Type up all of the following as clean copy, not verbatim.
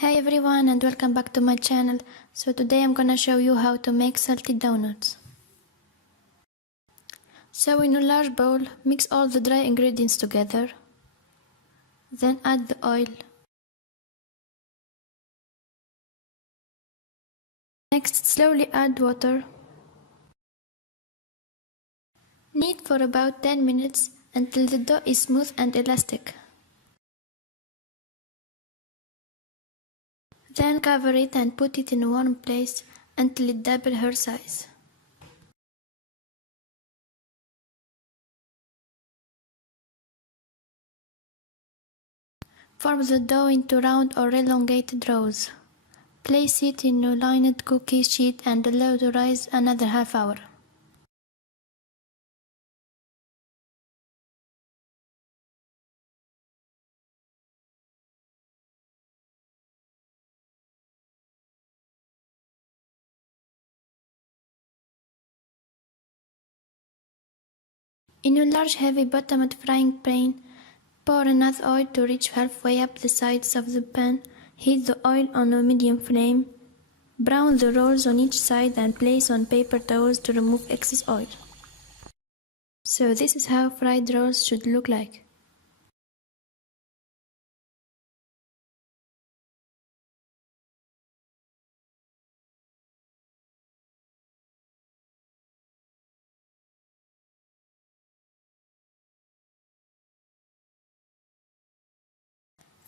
Hey everyone and welcome back to my channel. So today I'm gonna show you how to make salty donuts. So in a large bowl, mix all the dry ingredients together. Then add the oil. Next, slowly add water. Knead for about 10 minutes until the dough is smooth and elastic. Then cover it and put it in a warm place until it doubles her size. Form the dough into round or elongated rolls. Place it in a lined cookie sheet and allow to rise another half hour. In a large heavy bottomed frying pan, pour enough oil to reach halfway up the sides of the pan. Heat the oil on a medium flame. Brown the rolls on each side and place on paper towels to remove excess oil. So this is how fried rolls should look like.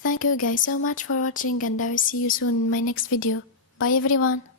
Thank you guys so much for watching and I will see you soon in my next video. Bye everyone!